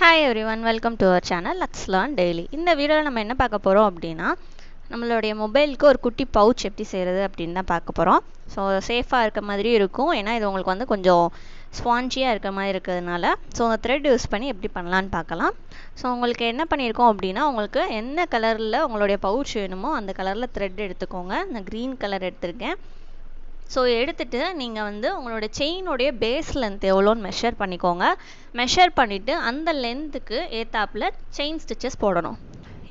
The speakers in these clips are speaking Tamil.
Hi everyone, welcome to our channel let's learn daily. இந்த வீடியோவில் நம்ம என்ன பார்க்க போகிறோம் அப்படின்னா, நம்மளுடைய மொபைலுக்கு ஒரு குட்டி பவுச் எப்படி செய்கிறது அப்படின்னு தான் பார்க்க போகிறோம். ஸோ சேஃபாக இருக்க மாதிரி இருக்கும், ஏன்னா இது உங்களுக்கு வந்து கொஞ்சம் ஸ்பான்ஜியாக இருக்க மாதிரி இருக்கிறதுனால. ஸோ அந்த த்ரெட் யூஸ் பண்ணி எப்படி பண்ணலான்னு பார்க்கலாம். ஸோ உங்களுக்கு என்ன பண்ணியிருக்கோம் அப்படின்னா, உங்களுக்கு என்ன கலரில் உங்களுடைய பவுச் வேணுமோ அந்த கலரில் த்ரெட் எடுத்துக்கோங்க. நான் க்ரீன் கலர் எடுத்திருக்கேன். ஸோ எடுத்துகிட்டு நீங்கள் வந்து உங்களோட செயினுடைய பேஸ் லென்த் எவ்வளோன்னு மெஷர் பண்ணிக்கோங்க. மெஷர் பண்ணிவிட்டு அந்த லென்த்துக்கு ஏற்றாப்பில் செயின் ஸ்டிச்சஸ் போடணும்.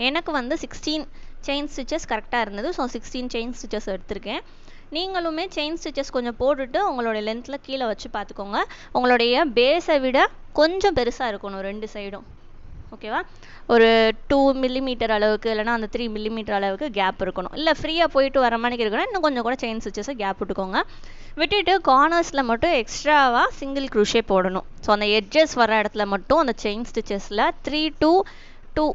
எனக்கு வந்து 16 செயின் ஸ்டிச்சஸ் கரெக்டாக இருந்தது. ஸோ 16 செயின் ஸ்டிச்சஸ் எடுத்திருக்கேன். நீங்களுமே செயின் ஸ்டிச்சஸ் கொஞ்சம் போட்டுட்டு உங்களுடைய லென்த்தில் கீழே வச்சு பார்த்துக்கோங்க. உங்களுடைய பேஸை விட கொஞ்சம் பெருசாக இருக்கணும் ரெண்டு சைடும். ஓகேவா? ஒரு 2 மில்லிமீட்டர் அளவுக்கு, இல்லைனா அந்த 3 மில்லிமீட்டர் அளவுக்கு கேப் இருக்கணும். இல்லை ஃப்ரீயாக போயிட்டு வர மாதிரி இருக்கணும், இன்னும் கொஞ்சம் கூட செயின் ஸ்டிச்சஸை கேப் விட்டுக்கோங்க. விட்டுட்டு கார்னர்ஸில் மட்டும் எக்ஸ்ட்ராவாக சிங்கிள் க்ரூஷே போடணும். ஸோ அந்த எட்ஜஸ் வர இடத்துல மட்டும் அந்த செயின் ஸ்டிச்சஸில் 3 to 2,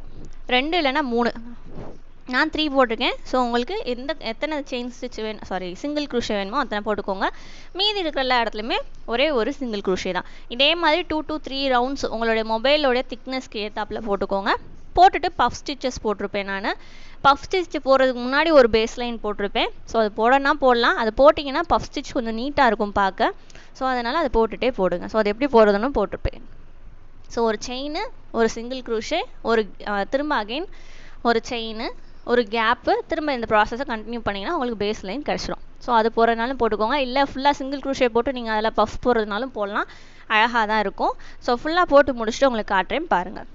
2 இல்லைனா 3, நான் 3 போட்டிருக்கேன். ஸோ உங்களுக்கு எத்தனை செயின் ஸ்டிச் சிங்கிள் க்ரூஷே வேணுமோ அத்தனை போட்டுக்கோங்க. மீதி இருக்கிற எல்லா இடத்துலையுமே ஒரே ஒரு சிங்கிள் க்ரூஷே தான். இதே மாதிரி 2 to 3 ரவுண்ட்ஸ் உங்களுடைய மொபைலோடைய திக்னஸ்க்கு ஏற்றாப்பில் போட்டுக்கோங்க. போட்டுட்டு பஃப் ஸ்டிச்சஸ் போட்டிருப்பேன். நான் பஃப் ஸ்டிச் போடுறதுக்கு முன்னாடி ஒரு பேஸ் லைன் போட்டிருப்பேன். ஸோ அது போடலாம். அது போட்டிங்கன்னா பஃப் ஸ்டிச் கொஞ்சம் நீட்டாக இருக்கும் பார்க்க. ஸோ அதனால் அதை போட்டுகிட்டே போடுங்க. ஸோ அது எப்படி போடுறதுன்னு போட்டிருப்பேன். ஸோ ஒரு செயின், ஒரு சிங்கிள் க்ரூஷே, திரும்ப அகைன் ஒரு செயின், ஒரு கேப்பு, திரும்ப இந்த ப்ராசஸை கண்டினியூ பண்ணிங்கன்னா உங்களுக்கு பேஸ் லைன் கிடச்சிடும். ஸோ அது போடுறதுனாலும் போட்டுக்கோங்க. இல்லை ஃபுல்லாக சிங்கிள் க்ரூஷே போட்டு நீங்கள் அதில் பஃப் போடுறதுனாலும் போடலாம், அழகாக தான் இருக்கும். ஸோ ஃபுல்லாக போட்டு முடிச்சுட்டு உங்களுக்கு காட்டுறேன் பாருங்கள்.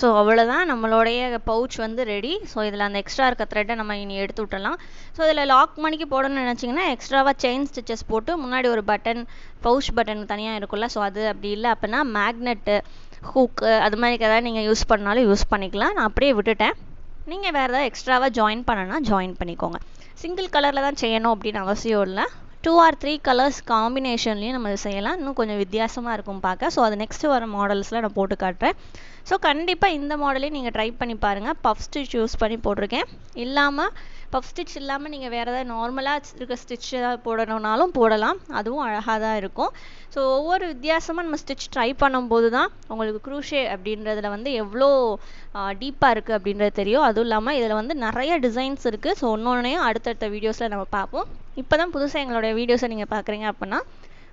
ஸோ அவ்வளோதான், நம்மளுடைய பவுச் வந்து ரெடி. ஸோ இதில் அந்த எக்ஸ்ட்ரா இருக்க த்ரெட்டை நம்ம இனி எடுத்து விட்டலாம். ஸோ இதில் லாக் மணிக்கு போடணும்னு நினச்சிங்கன்னா எக்ஸ்ட்ராவாக செயின் ஸ்டிச்சஸ் போட்டு முன்னாடி ஒரு பட்டன், பவுச் பட்டன் தனியாக இருக்கும்ல, ஸோ அது அப்படி இல்லை அப்படின்னா மேக்னெட்டு, ஹூக்கு அது மாதிரி ஏதாவது நீங்கள் யூஸ் பண்ணாலும் யூஸ் பண்ணிக்கலாம். நான் அப்படியே விட்டுட்டேன். நீங்கள் வேறு ஏதாவது எக்ஸ்ட்ராவாக ஜாயின் பண்ணணும்னா ஜாயின் பண்ணிக்கோங்க. சிங்கிள் கலரில் தான் செய்யணும் அப்படின்னு அவசியம் இல்லை. 2 or 3 கலர்ஸ் காம்பினேஷன்லேயும் நம்ம செய்யலாம். இன்னும் கொஞ்சம் வித்தியாசமாக இருக்கும் பார்க்க. ஸோ அது நெக்ஸ்ட்டு வர மாடல்ஸில் நான் போட்டு காட்டுறேன். ஸோ கண்டிப்பாக இந்த மாடலையும் நீங்கள் ட்ரை பண்ணி பாருங்கள். பஃப் ஸ்டிச் யூஸ் பண்ணி போட்டிருக்கேன். இல்லாமல் பஃப் ஸ்டிச் இல்லாமல் நீங்கள் வேறு ஏதாவது நார்மலாக இருக்க ஸ்டிச் ஏதாவது போடணுன்னாலும் போடலாம். அதுவும் அழகாக தான் இருக்கும். ஸோ ஒவ்வொரு வித்தியாசமாக நம்ம ஸ்டிச் ட்ரை பண்ணும்போது தான் உங்களுக்கு க்ரூஷே அப்படின்றதுல வந்து எவ்வளோ டீப்பாக இருக்குது அப்படின்றது தெரியும். அதுவும் இல்லாமல் இதில் வந்து நிறைய டிசைன்ஸ் இருக்குது. ஸோ ஒன்றொன்னையும் அடுத்தடுத்த வீடியோஸில் நம்ம பார்ப்போம். இப்போ தான் புதுசாக எங்களுடைய வீடியோஸை நீங்கள் பார்க்குறீங்க அப்படின்னா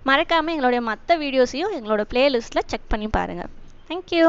மறக்காமல் எங்களுடைய மற்ற வீடியோஸையும் எங்களோட ப்ளேலிஸ்ட்டில் செக் பண்ணி பாருங்கள். தேங்க்யூ.